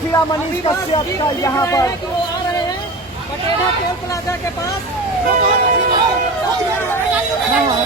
Mafia Manish Kashyap का यहाँ पर वो आ रहे हैं पटेला टोल प्लाजा के पास। हाँ,